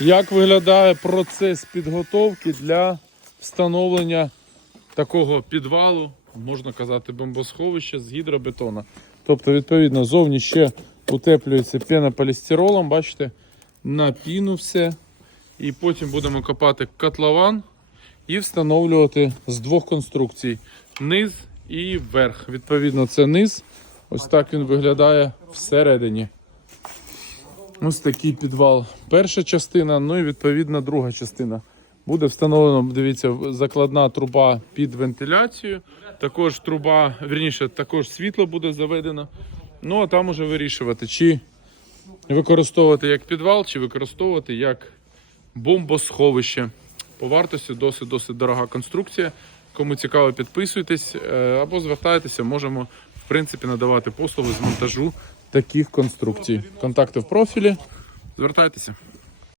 Як виглядає процес підготовки для встановлення такого підвалу, можна казати, бомбосховища з гідробетона. Тобто, відповідно, зовні ще утеплюється пенополістиролом, бачите, на піну все. І потім будемо копати котлован і встановлювати з двох конструкцій: низ і верх. Відповідно, це низ. Ось так він виглядає всередині. Ось такий підвал. Перша частина, ну і відповідно друга частина. Буде встановлено, дивіться, закладна труба під вентиляцію. Також труба, вірніше, також світло буде заведено. Ну а там уже вирішувати, чи використовувати як підвал, чи використовувати як бомбосховище. По вартості досить досить дорога конструкція. Кому цікаво, підписуйтесь е, або звертайтеся, можемо в принципі надавати послуги з монтажу таких конструкцій. Контакти в профілі. Звертайтеся.